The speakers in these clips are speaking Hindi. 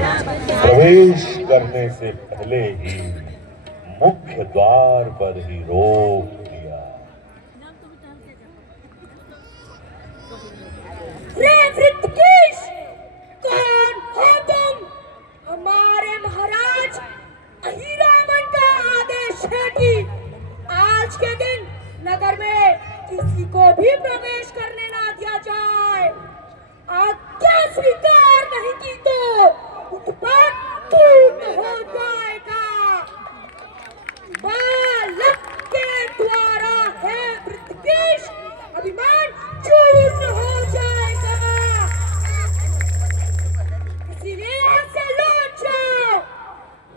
प्रवेश करने से पहले ही मुख्य द्वार पर ही रोक दिया। रे वृत्तकेश, कौन हो तुम? हमारे महाराज अहिरामन का आदेश है कि आज के दिन नगर में किसी को भी प्रवेश करने ना दिया जाए। आज्ञा स्वीकार नहीं की तो उत्पात पूर्ण हो जाएगा। बालक के द्वारा है वृत्तकेश, अभिमान चूर्ण हो जाएगा। इसीलिए यहाँ से लौट जाओ।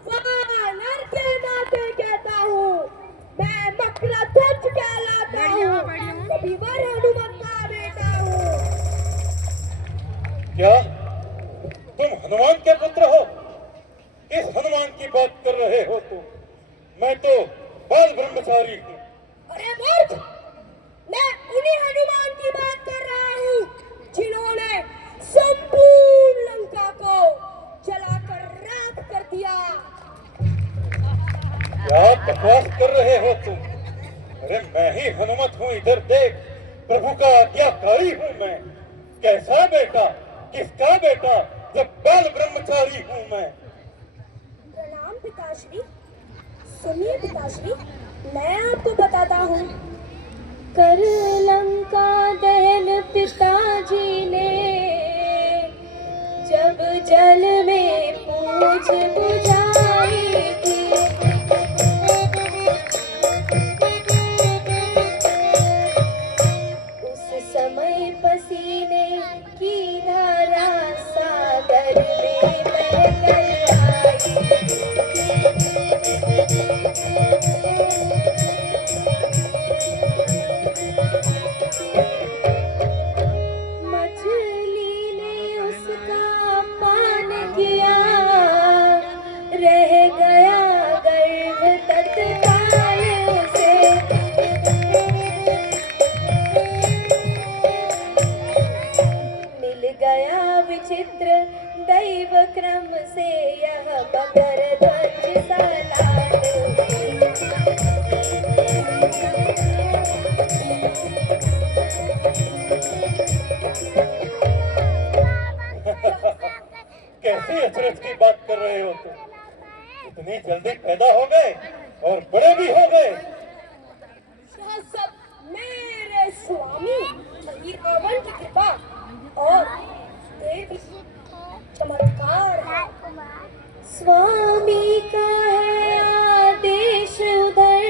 वानर के नाते कहता हूँ, मैं मकलध्वज कहलाता हूँ, कपिवर हनुमत का बेटा हूँ। क्या तुम हनुमान के पुत्र हो? किस हनुमान की बात कर रहे हो तुम? मैं तो बाल ब्रह्मचारी हूँ। अरे मूर्ख, मैं उन्हीं हनुमान की बात कर रहा हूँ जिन्होंने संपूर्ण लंका को जलाकर राख कर दिया। क्या बकवास कर रहे हो तुम? अरे मैं ही हनुमत हूँ, इधर देख। प्रभु का आज्ञाकारी हूँ मैं। कैसा बेटा? किसका बेटा? जब बाल ब्रह्मचारी हूँ मैं। प्रणाम पिताश्री। सुनिए पिताश्री, मैं आपको बताता हूँ। कर लंका दहन पिताजी ने जब जल में पूछ बुझाई थी, उस समय पसीने की धारा सागर में बहकर आई। मछली ने उसका पान किया, रह गया गर्भ तत्काल उसे। मिल गया विचित्र दैव क्रम से यह मकर ध्वज सा लाल कैसी अचरज की बात कर रहे हो तुम? इतनी जल्दी पैदा हो गए और बड़े भी हो गए। यह सब मेरे स्वामी अहिरावण की कृपा और देवी चमत्कार है। स्वामी का है आदेश उधर,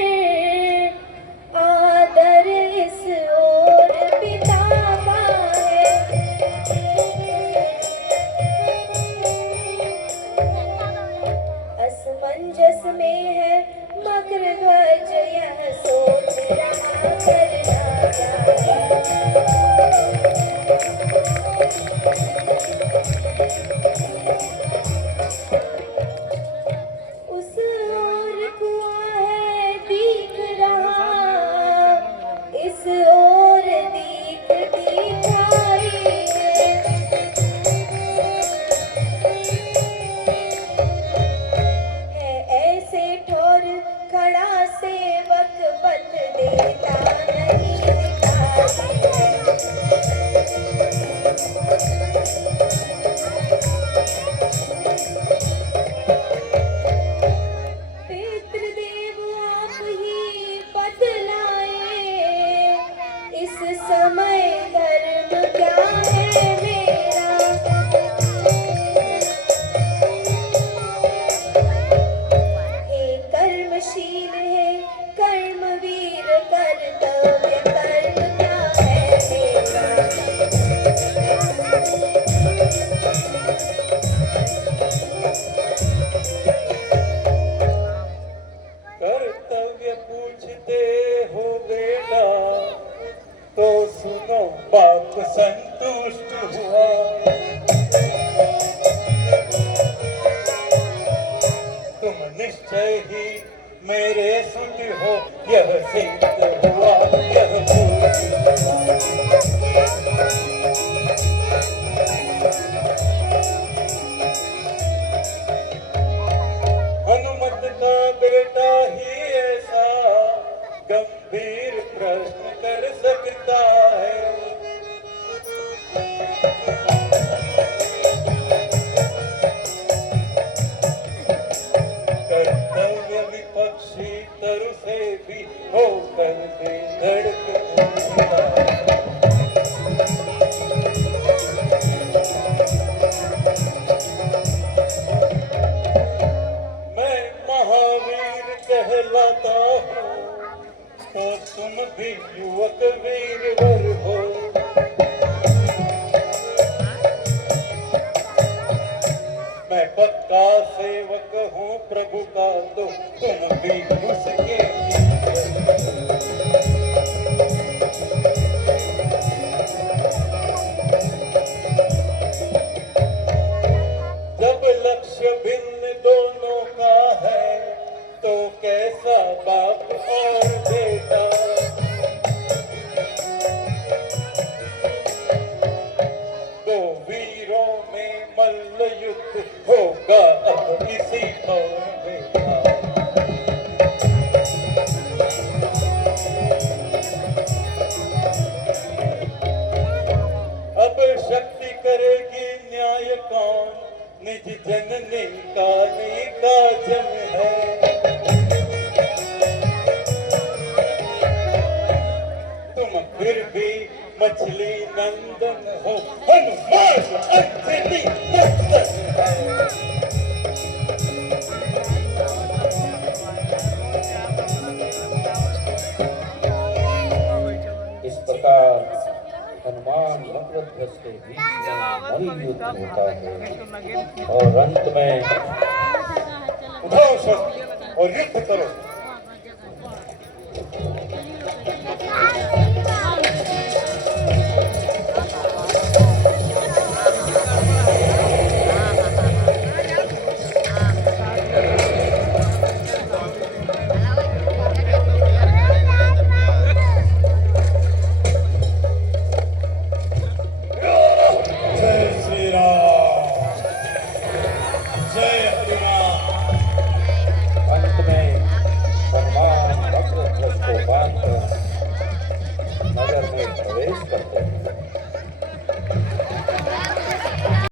आदर इस ओर पिता का है। असमंजस में है मकर ध्वज, यह सोच रहा करना क्या उस ओर कुआं है दिख रहा, इस ओर दीप दिखाई है ऐसे ठोर खड़ा सेवक पथ देता नहीं दिखाई। पितृदेव आप ही बतलाए, इस समय धर्म क्या है मेरा। हे कर्मशील है कर्मवीर, कर्तव्य कर्म क्या है मेरा। कर्तव्य पूछते हो बेटा, तो सुनो बाप संतुष्ट हुआ। तुम निश्चय ही मेरे सुत हो, यह सिद्ध हुआ, यह तुम भी युवक वीरवर हो। मैं पक्का सेवक हूँ प्रभु का, तो तुम भी उसके जब लक्ष्य भिन्न दोनों का है, तो कैसा बाप और बेटा। दो वीरों में मल्ल युद्ध होगा अब इसी पर बेटा। अब शक्ति करेगी न्याय कौन, निज जननी काली का जम है। तुम फिर भी मछली नंदन हो, हनुमान अंजलि नंदन है। इस प्रकार हनुमान मकरध्वज के बीच में मल्ल युद्ध होता है और अंत में उठाओ शस्त्र और युद्ध करो।